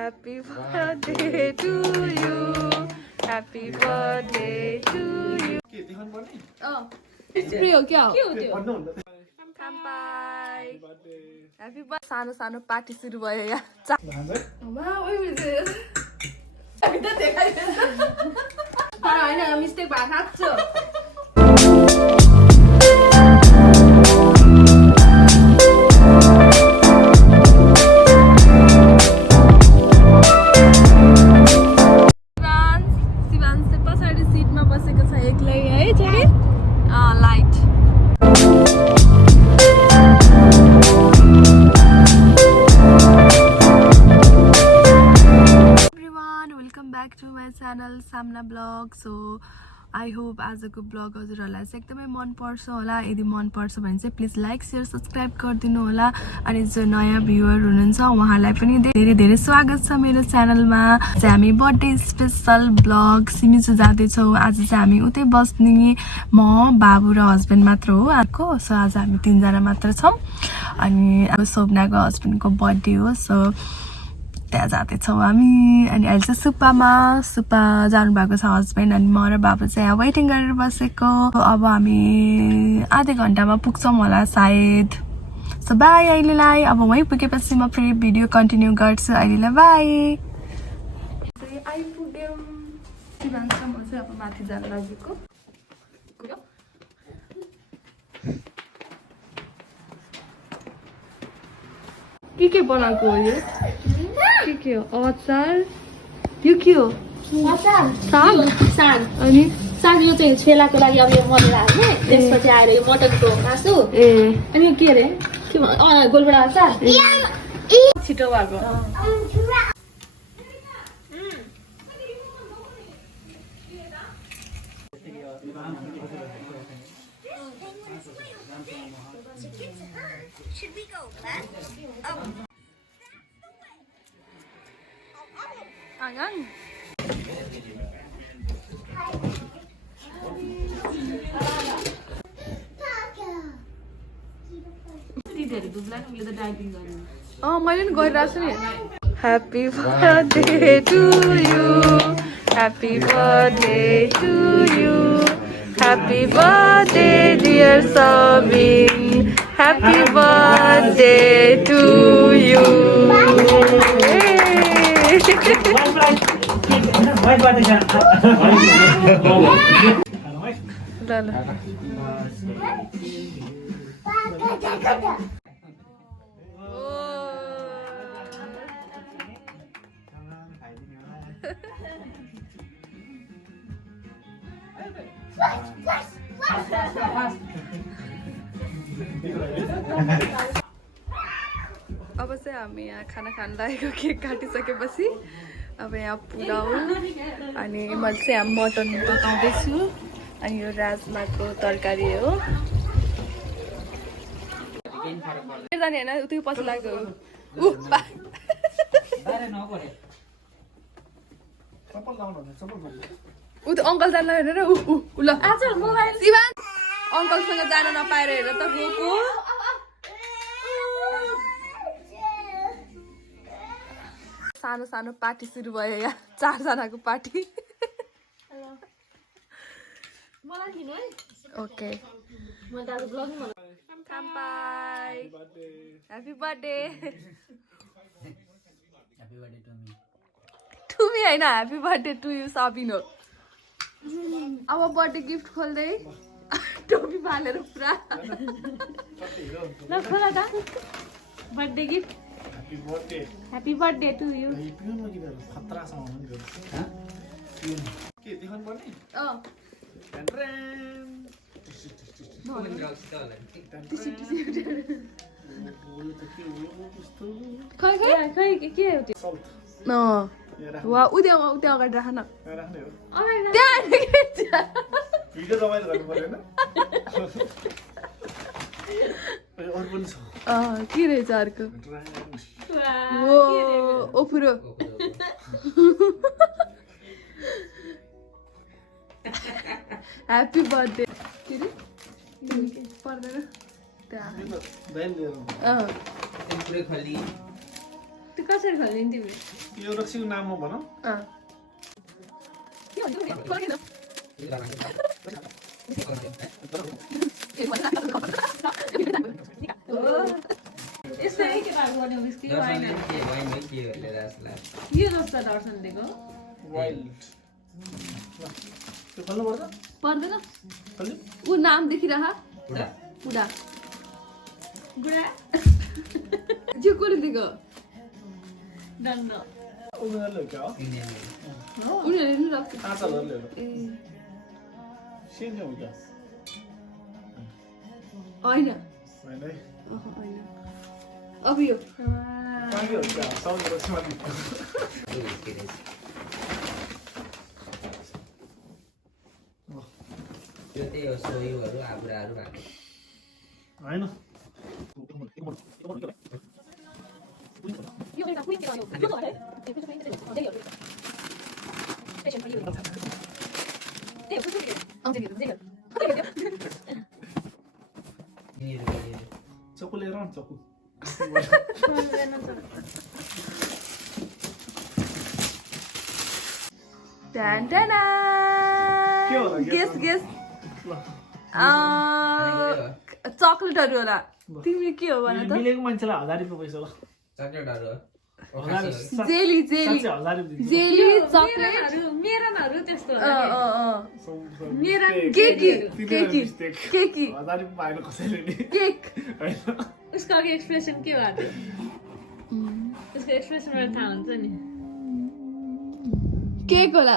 Happy birthday to you. Happy birthday to you. Oh, it's free हो क्या? Kampai. Happy birthday. सानो सानो party सुरु भयो यहाँ. वाह, ओइ मिल्छ. हामी त देखाइदैन. तर हैन मिस्टेक भएको छ. Channel Samana vlog. So I hope आजको ब्लग हजुरहरुलाई चाहिँ एकदमै मन पर्छ होला. यदि मन पर्छ भने चाहिँ प्लिज लाइक शेयर सब्स्क्राइब गरिदिनु होला. अनि जो नयाँ भ्युअर हुनुहुन्छ उहाँलाई पनि धेरै धेरै स्वागत छ मेरो च्यानलमा. चाहिँ हामी बर्थडे स्पेशल ब्लग सिमिजु जाँदै छौं. आज चाहिँ हामी उतै बस्ने म बाबु र हस्बन्ड मात्र हो आको. सो आज हामी 3 जना मात्र छौं. अनि अब सोभनाको हस्बन्डको बर्थडे हो. सो त्यहाँ जाँदैछौँ हामी. अनि अहिले चाहिँ सुप्पा जानुभएको छ हस्बेन्ड. अनि म र बाबु चाहिँ यहाँ वेटिङ गरेर बसेको. अब हामी आधा घन्टामा पुग्छौँ होला सायद. सो बाई अहिलेलाई. अब वहीँ पुगेपछि म फेरि भिडियो कन्टिन्यू गर्छु. अहिलेलाई बाई. आइपुग्यौँ. शिवान्स म चाहिँ अब माथि जान लागेको. के बनाएको हो यो? के हो? अचार. यो के हो? साग. अनि साग यो चाहिँ छेलाको लागि अब यो मरेर हाल्ने. त्यसपछि आएर यो मटनको मासु. अनि यो के अरे के गोलबडा अचार छिटो भएको. Should we go left? Angang. मैले नि गरिरहेको छु नि. Happy birthday to you. Happy birthday to you. Happy birthday dear Sabin. Happy birthday to you. अब चाहिँ हामी यहाँ खाना खान लागेको. केक काटिसकेपछि अब यहाँ पुलाउ अनि मैले चाहिँ यहाँ मटन पकाउँदैछु. अनि यो राजमाको तरकारी हो. जाने होइन उतै पछि लाग्यो. ऊ त अङ्कल जान हेरेर ल अङ्कलसँग जान नपाएर हेर त गएको. सानो सानो पार्टी सुरु भयो यहाँ. 4 जनाको party. Okay. Kampai. Happy birthday. To me हैन. Happy birthday to you Sabino. अब बर्थडे गिफ्ट खोल्दै टोपी बालेर पुरा. ल खोला त birthday gift. Happy birthday to you. खै के हो त्यो? वा उद्या अगाडि राख न. के रहेछ अर्को? ओपुरो. Happy birthday. के अरे पर्दैन. त्यो कसरी खोल्ने तिमी यो रक्सीको नाम म भनौँ यस्तै के भएको भने विस्की वाइन यो जस्तो दर्शन दिएको वाइल्ड त्यो खोल्नु पर्छ पर्दैन खोल्नु ऊ नाम देखिरह पुडा गुडा जो कोले दिएको दण्ड उनीहरूले क्या हो उनीहरूले नि राख्छ आचारहरूले सेम हो क्या होइन होइन है होइन अब यो पानी हो क्या साउन्ड रक्सीमा त्यो त्यही हो सोयुहरू आबुराहरू भएको होइन चक्कु लिएर आउनु चक्कु गेस गेस चक्लेटहरू होला तिमी के हो भन त मिलेको मान्छेलाई 1000 रुपियाँ पैसा ल चक्लेटहरू जेली जेली 1000 रुपियाँ जेली चक्लेट मेरनहरू त्यस्तो केकी केकी केकी 1000 रुपियाँ पाएन कसैले नि केक होइन उसको अघि एक्सप्रेसन के भएको थियो उसको एक्सप्रेसनबाट थाहा हुन्छ नि केक होला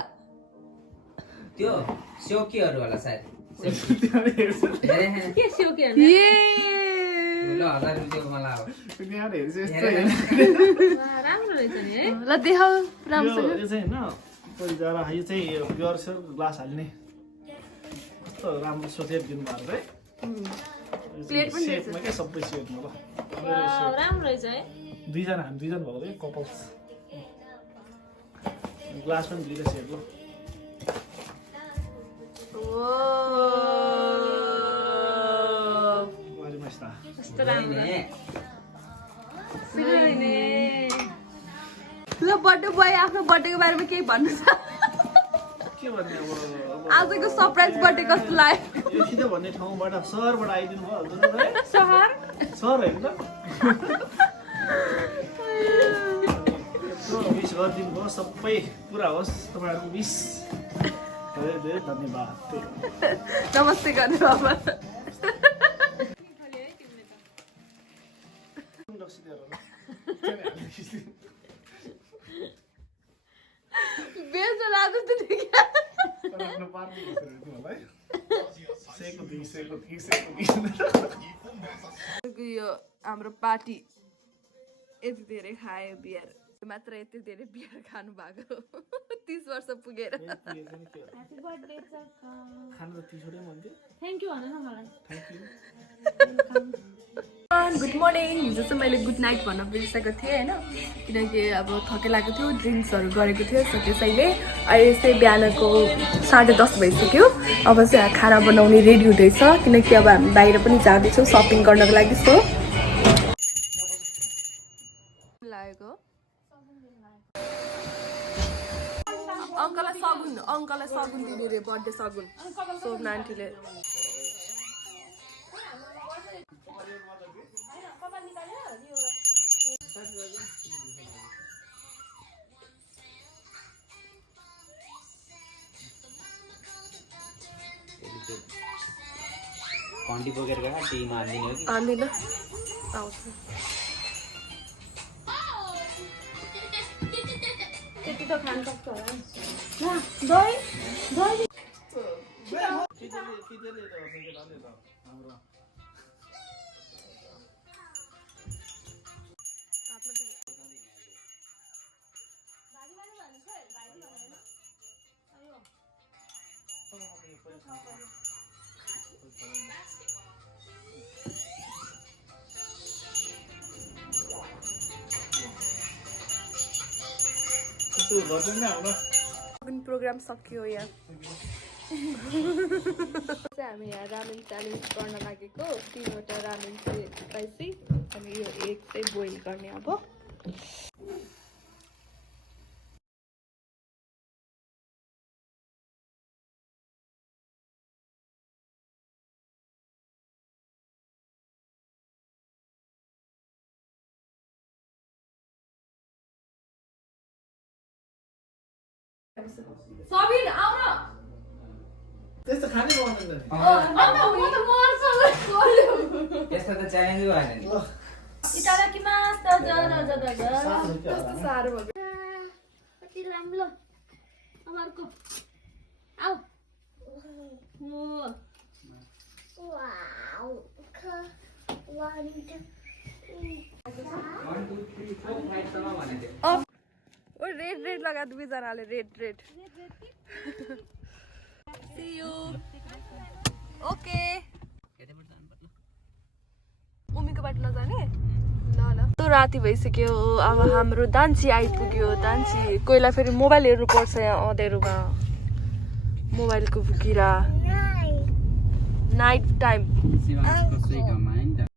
त्यो स्योकीहरू होला सायद के स्योके ल 1000 रुपियाँको मलाई अब यहाँ हेर्छ यस्तो राम्रो रहेछ नि है ल देखाऊ यो राम्रोसँग चाहिँ होइन कोही जरा यो चाहिँ प्योर सेल ग्लास हाल्ने कस्तो राम्रो सोचेर दिनुभएको है प्लेट पनि सेटमा क्या सबै सेटमा ल राम्रो रहेछ है दुईजना हामी दुईजना भएको थियो कपल्स ग्लास पनि दुईटा सेट ल वारी मस्ता कस्तो राम्रो नि ल बर्थडे बोय आफ्नो बर्थडेको बारेमा केही भन्नु छ के भन्ने अब आजको सरप्राइज बर्थडे कस्तो लाग्यो यो सिधै भन्ने ठाउँबाट सहरबाट आइदिनु भयो हजुर है सहर सहर होइन त विस गरिदिनु भयो सबै पुरा होस् तपाईँहरूको विस धेरै धेरै धन्यवाद नमस्ते गर्नु बाबा बेच लाग्यो त यो हाम्रो पार्टी यति धेरै खायो बियर मात्र यति धेरै बियर खानु भएको 30 वर्ष पुगेर ह्यापी बर्थडे खानु त तिसवटै मन थियो थ्याङ्क यू भन न मलाई थ्याङ्क यू गुड मर्निङ हिजो चाहिँ मैले गुड नाइट भन्न बिर्सेको थिएँ होइन किनकि अब थकै लागेको थियो ड्रिङ्क्सहरू गरेको थियो सो त्यसैले अहिले चाहिँ बिहानको 10:30 भइसक्यो अब चाहिँ खाना बनाउने रेडी हुँदैछ किनकि अब हामी बाहिर पनि जाँदैछौँ सपिङ गर्नको लागि सो लागेको अङ्कललाई सगुन दिने रे बर्थडे सगुन सोभना आन्टीले कन्डी बोकेर गएर टीमा हान्दिने हो कि हान्दिनँ आउँछ त्यति त खान सक्छ होला दही दही प्रोग्राम सकियो यहाँ हामी यहाँ रामेन च्यालेन्ज गर्न लागेको 3वटा रामेन चाहिँ स्पाइसी अनि यो एक चाहिँ बोइल गर्ने अब सबिन आउन त्यस्तो खानै पाउँदैन नि म त मर्छु त्यस्तो त च्यालेन्जै भएन नि इटाडाकिमास त कस्तो साह्रो भयो कति राम्रो अब अर्को आऊ Wow. 1, 2. 1 2 3 4 5 सम्म भनेको थियो ओ रेड लगा दुईजनाले रेड See you. ओके उमीको बाटो नजाने ल त राति भइसक्यो अब हाम्रो दान्छी आइपुग्यो दान्छी कोहीलाई फेरि मोबाइल हेर्नु पर्छ यहाँ अँधेरोमा मोबाइलको भुकिरा नाइट टाइम शिवांशको सुई घमायो नि त